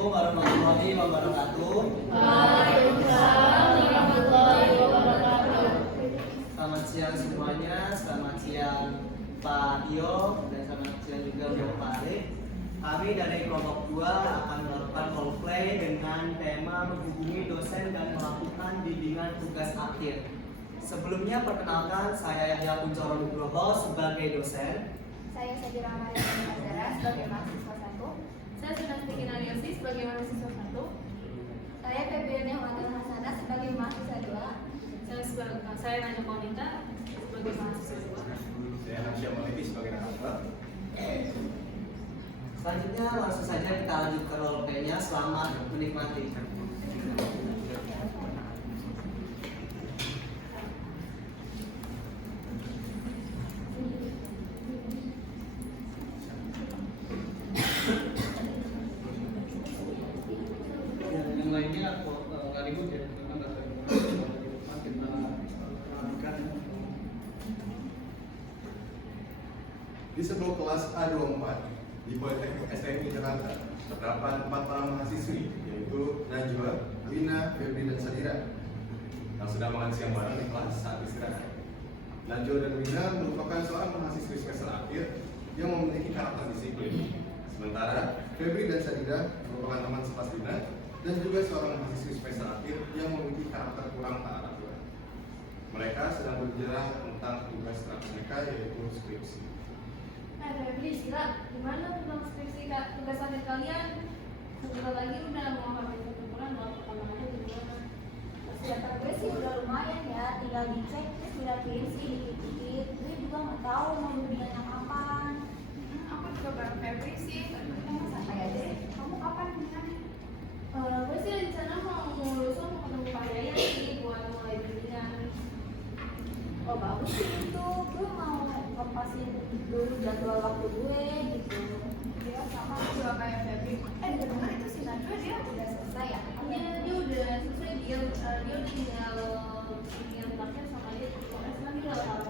Assalamualaikum warahmatullahi wabarakatuh. Waalaikumsalam warahmatullahi wabarakatuh. Selamat siang semuanya, selamat siang Pak Tio dan selamat siang juga untuk Pak Arif. Kami dari kelompok 2 akan melakukan roleplay dengan tema menghubungi dosen dan melakukan bimbingan tugas akhir. Sebelumnya perkenalkan, saya Yahya Puncoro Nugroho sebagai dosen. Saya Sadira Maria Azara sebagai mahasiswa 1. Saya sudah bikin Aryosi sebagai mahasiswa 1. Saya Febriana Hamadul Hasanah sebagai mahasiswa 2. Saya Nanya Konita sebagai mahasiswa 2. Saya Hasyam Maliki sebagai narasumber. Selanjutnya langsung saja kita lanjut ke roleplaynya. Selamat menikmati. Yang lainnya nggak ribut ya, karena nggak ada kita perhatikan. Di sebuah kelas A24 di Politeknik STMI Jakarta terdapat 4 orang mahasiswi, yaitu Najwa, Wina, Febri, dan Sadira yang sedang makan siang bareng di kelas saat istirahat. Najwa dan Wina merupakan seorang mahasiswi semester akhir yang memiliki karakter disiplin. Sementara Febri dan Sadira merupakan teman sekelas Wina dan juga seorang mahasiswi semester akhir yang memiliki karakter kurang taat aturan. Mereka sedang berbicara tentang tugas terakhir mereka, yaitu skripsi. Febri, Sila, gimana tentang skripsi tugas akhir kalian? Sebentar lagi udah mau habis kumpulan, mau perkembangannya gimana? Persiapan gue sih udah lumayan ya, tinggal dicek terus udah kirim sih dikit-dikit. Gue juga nggak tahu mau bimbingannya kapan. Aku juga bareng Febri sih, tapi kamu Santai aja deh. Kamu kapan bimbingannya? gue sih rencana mau ketemu Pak Yaya sih buat mulai bimbingan. Oh bagus sih itu. Gue mau ngepasin dulu jadwal waktu gue gitu. Dia sama juga kayak Febri. Bener itu si Najwa dia udah selesai ya? Dia udah selesai, dia udah tinggal yang terakhir sama dia. Pokoknya sekarang dia udah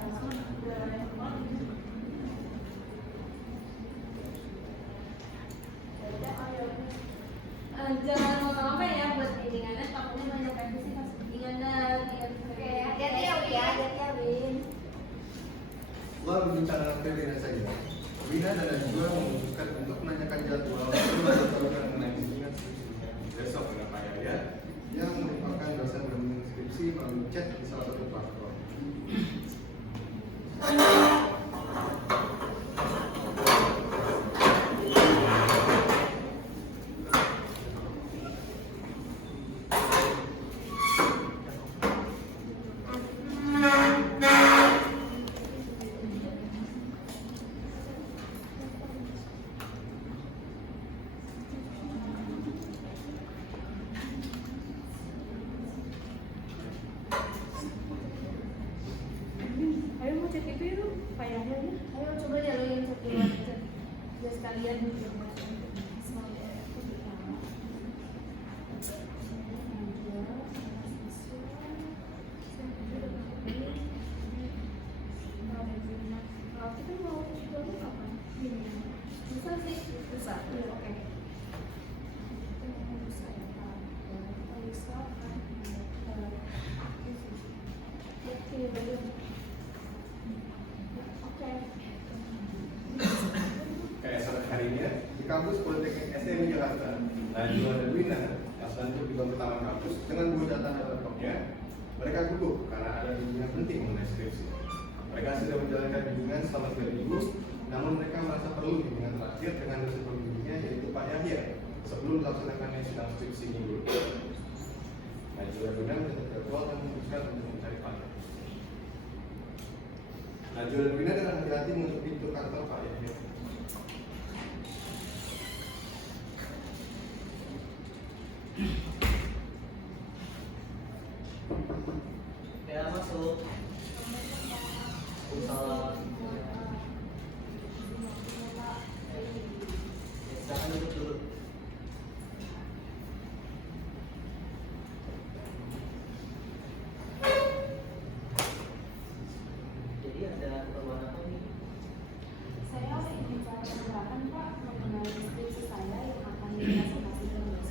jangan lama-lama ya buat bimbingannya, takutnya banyak revisi pas bimbingan dan Oke, hati-hati ya Win. Hati-hati ya Win. Setelah berbincang dengan Febri dan Sadira, Wina dan Najwa memutuskan untuk menanyakan jadwal mengenai bimbingan skripsinya besok dengan Pak Yaya yang merupakan dosen bimbingan skripsi melalui chat di salah satu platform. ayo mau cek itu yuk, Pak Yahya. Ayo coba deh lo yang cek duluan aja. Biar sekalian kita mau coba kapan? Bisa sih, bisa. Oke. Keesokan harinya, di kampus Politeknik STMI Jakarta, Najwa dan Wina yang selanjutnya di bangku taman kampus dengan buah data laptopnya, mereka gugup karena ada bimbingan penting mengenai skripsi. Mereka sudah menjalankan bimbingan selama 3 minggu, namun mereka merasa perlu bimbingan terakhir dengan dosen pembimbingnya, yaitu Pak Yahya, sebelum dilaksanakannya sidang skripsi minggu. Najwa dan Wina mencatat jadwal dan memutuskan untuk mencari Pak Yahya. Najwa dan Wina dengan hati-hati menutup pintu kantor Pak Yahya. Ya masuk. Salam. Silakan duduk dulu. Jadi ada keperluan apa nih? Saya ingin bicara keberatan Pak mengenai diskusi saya yang akan dipresentasikan besok.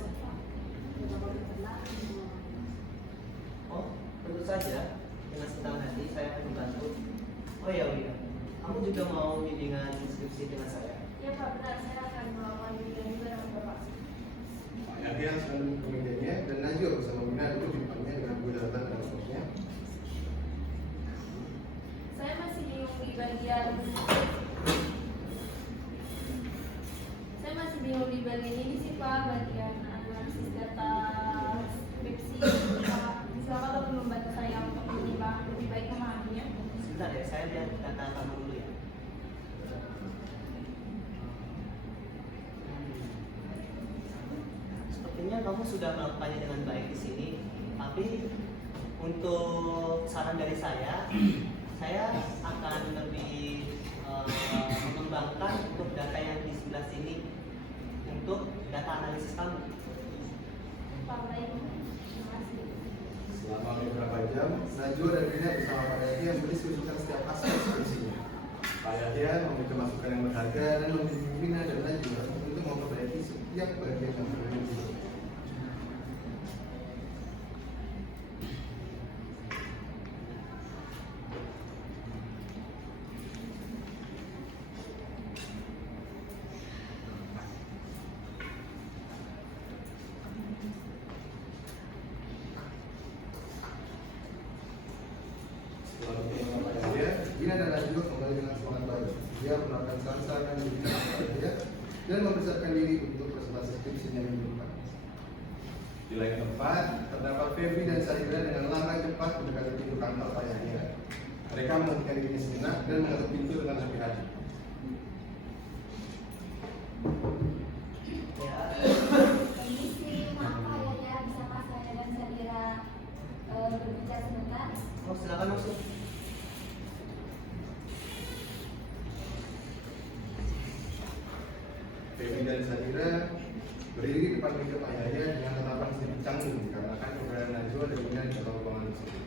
bingung di bagian ini sih Pak, bagian analisis data skripsi Pak. Silakan Bapak membantu saya untuk lebih baik memahaminya. Sebentar ya, saya lihat data kamu dulu ya. Sepertinya kamu sudah melakukannya dengan baik di sini, tapi untuk saran dari saya akan lebih mengembangkan untuk data yang di sebelah sini untuk data analisis kamu. Pak, baik. Terima kasih. Selama beberapa jam, Najwa dan Rina bersama Pak Yahya mendiskusikan setiap aspek skripsinya. Pak Yahya memberikan masukan yang berharga dan membimbing Rina dan Najwa untuk memperbaiki setiap bagian yang berbeda. Rina dan Najwa kembali dengan semangat baru. Dia menerapkan saran-saran yang diberikan oleh dia dan mempersiapkan diri untuk presentasi skripsinya minggu depan. Di lain tempat, terdapat Febri dan Sarira dengan langkah cepat mendekati pintu kantor Pak Yahya. Mereka menghentikan dirinya sejenak dan mengetuk pintu dengan hati-hati. Permisi, maaf Pak Yahya, bisakah saya dan Sarira berbicara sebentar? Oh, silakan masuk. Febri dan Sarira berdiri di depan meja Pak Yahya dengan tatapan sedikit canggung dikarenakan keberadaan Najwa dan Rina di dalam ruangan tersebut.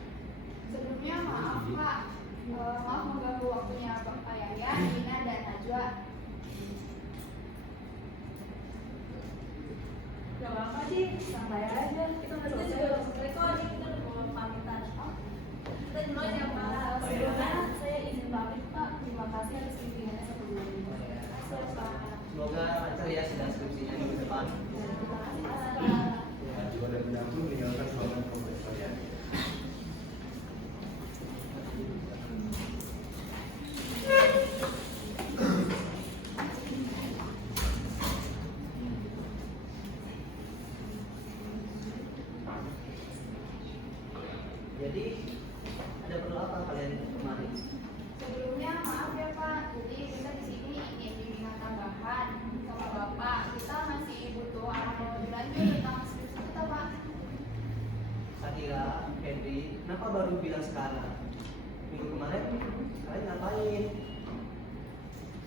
Sebelumnya maaf Pak, maaf mengganggu waktunya Pak Yahya, Rina dan Najwa. Gak apa-apa sih, santai aja. Kita udah selesai recording, kita udah mau pamitan. Kita duluan ya Pak. Sebelumnya saya izin pamit Pak. Terima kasih atas bimbingannya sebelumnya. Terima kasih Pak. Semoga lancar ya sidang skripsinya minggu depan. Terima kasih Pak. Najwa dan Rina pun meninggalkan ruangan kompleks Pak Yahya. Jadi ada perlu apa kalian kemari? Sebelumnya maaf ya Pak, jadi kita di sini ingin bimbingan tambahan sama Bapak. Kita masih butuh arahan lebih lanjut tentang skripsi kita Pak. Sarira, Febri, kenapa baru bilang sekarang? Minggu kemarin kalian ngapain?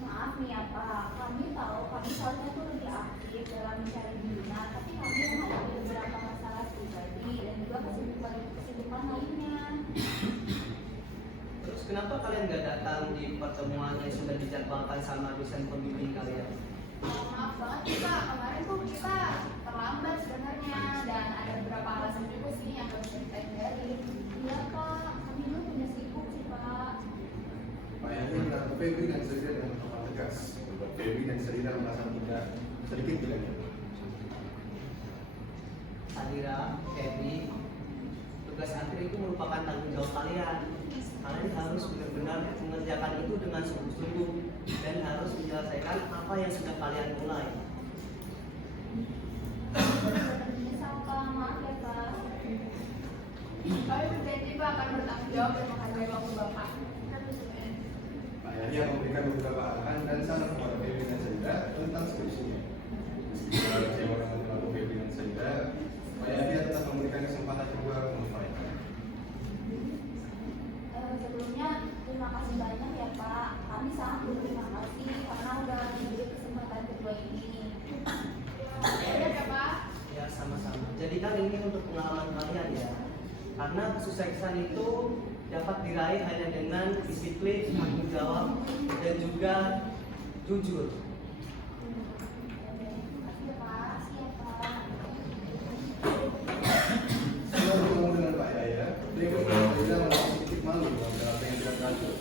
Maaf nih ya Pak, kami tahu kami soalnya tuh lebih aktif dalam mencari bimbingan, tapi kami menghadapi beberapa masalah pribadi dan juga kesibukan lainnya. Terus kenapa kalian gak datang di pertemuan yang sudah dijadwalkan sama dosen pembimbing kalian? Maaf banget nih Pak, kemarin tuh kita terlambat sebenarnya dan ada beberapa alasan juga sih yang harus kita hindari. Iya Pak, kami dulu punya sibuk sih Pak. Pak Yahya menatap Febri dan Sarira dengan tatapan tegas, membuat Febri dan Sarira merasa sedikit tidak nyaman. Sarira, Febri, tugas akhir itu merupakan tanggung jawab kalian. Kalian harus benar-benar mengerjakan itu dengan sungguh-sungguh dan harus menyelesaikan apa yang sudah kalian mulai. Menyesal Pak, maaf ya Pak. Kami berjanji Pak akan bertanggung jawab dan menghargai waktu Bapak. Pak Yahya memberikan beberapa arahan dan saran kepada Febri dan Sarira tentang skripsinya. Meski dalam kecewa dengan perilaku Febri dan Sarira, Pak Yahya tetap memberikan kesempatan kedua untuk mereka. Sebelumnya terima kasih banyak ya Pak. Kami sangat berterima kasih karena udah diberi kesempatan kedua ini. Ya Pak. Ya, sama-sama. Jadikan ini untuk pengalaman kalian ya. Karena kesuksesan itu dapat diraih hanya dengan disiplin, tanggung jawab, dan juga jujur. Setelah bertemu dengan Pak Yahya, Febri dan Sarira merasa sedikit malu dengan apa yang tidak teratur.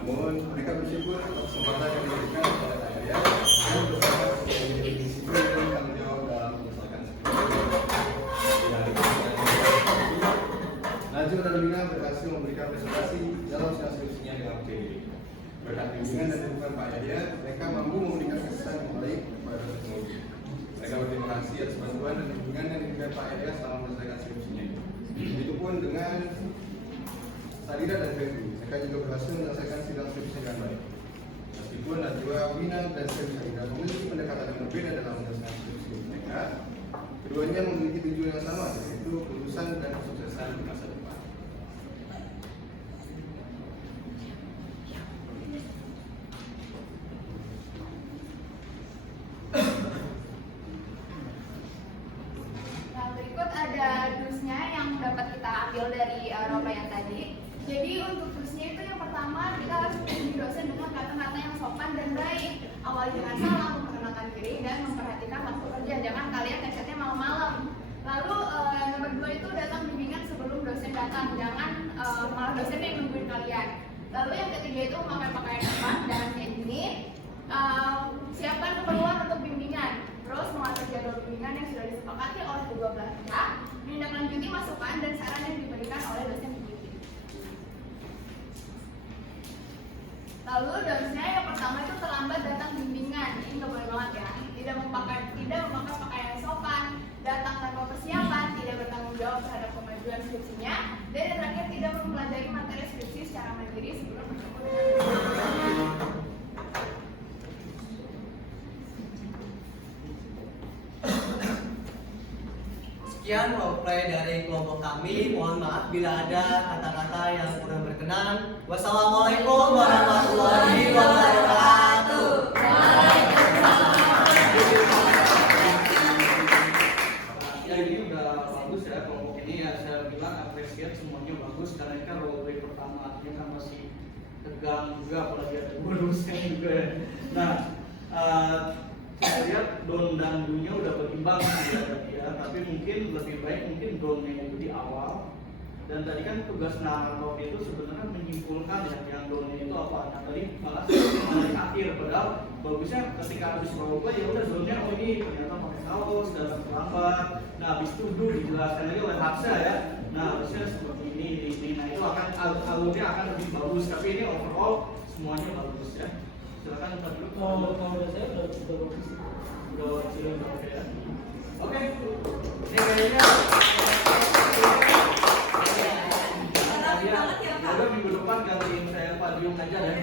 Namun, mereka bersyukur atas kesempatan yang diberikan kepada Pak Yahya dan berusaha untuk menjadi disiplin dan tanggung jawab dalam menyelesaikan skripsi. Najwa dan Rina berhasil memberikan presentasi dalam sidang skripsinya dengan PDD. Berkat bimbingan dan dukungan Pak Yahya, mereka mampu memberikan kesan yang baik kepada teknologi. kasih atas bantuan dan dukungan yang diberikan Pak Elias selama menyelesaikan skripsinya. Begitupun dengan Sadira dan Febri, mereka juga berhasil menyelesaikan sidang skripsi dengan baik. Meskipun Najwa, Wina, dan Sadira memiliki pendekatan yang berbeda dalam menyelesaikan skripsi mereka, keduanya memiliki tujuan yang sama, yaitu kelulusan dan kesuksesan di masa depan. Nah, berikut ada dusnya yang dapat kita ambil dari role yang tadi. Jadi untuk dusnya itu yang pertama kita harus menjadi dosen dengan kata-kata yang sopan dan baik. Awali dengan salam, memperkenalkan diri dan memperhatikan waktu kerja. Jangan kalian ngechatnya malam-malam. Lalu nomor 2 itu datang bimbingan sebelum dosen datang. Jangan malah dosen yang nungguin kalian. Lalu yang ketiga itu memakai pakaian sopan dan kayak gini. Siapkan keperluan untuk bimbingan. Terus mengatur jadwal bimbingan yang sudah disepakati oleh kedua belah pihak. Menindaklanjuti masukan dan saran yang diberikan oleh dosen pembimbing. Lalu dosnya yang pertama itu terlambat datang bimbingan. Ini nggak boleh banget ya. Tidak memakai pakaian yang sopan, datang tanpa persiapan, tidak bertanggung jawab terhadap kemajuan skripsinya, dan yang terakhir tidak mempelajari materi skripsi secara mandiri sebelum bertemu dengan Sekian roleplay dari kelompok kami. Mohon maaf bila ada kata-kata yang kurang berkenan. Wassalamualaikum warahmatullahi wabarakatuh. Ya ini udah bagus ya kelompok ini ya, saya bilang apresiat semuanya bagus karena ini kan roleplay pertama, artinya kan masih tegang juga apalagi ada bonusnya juga ya. Nah saya lihat don dan dunya udah berimbang sih ya tadi ya, tapi mungkin lebih baik mungkin donnya itu di awal. Dan tadi kan tugas narator itu sebenarnya menyimpulkan ya yang donnya itu apa. Nah tadi malah di akhir, padahal bagusnya ketika habis roleplay ya udah donnya oh ini ternyata pakai kaos datang terlambat. Nah habis itu dulu dijelaskan lagi oleh Haksa ya. Nah harusnya seperti ini. Nah itu akan alurnya akan lebih bagus. Tapi ini overall semuanya bagus ya. Silakan Pak dulu. Kalau saya udah bagus. Udah sudah oke ya. Oke. Ini kayaknya Ya udah minggu depan gantiin saya Pak Diung aja ya.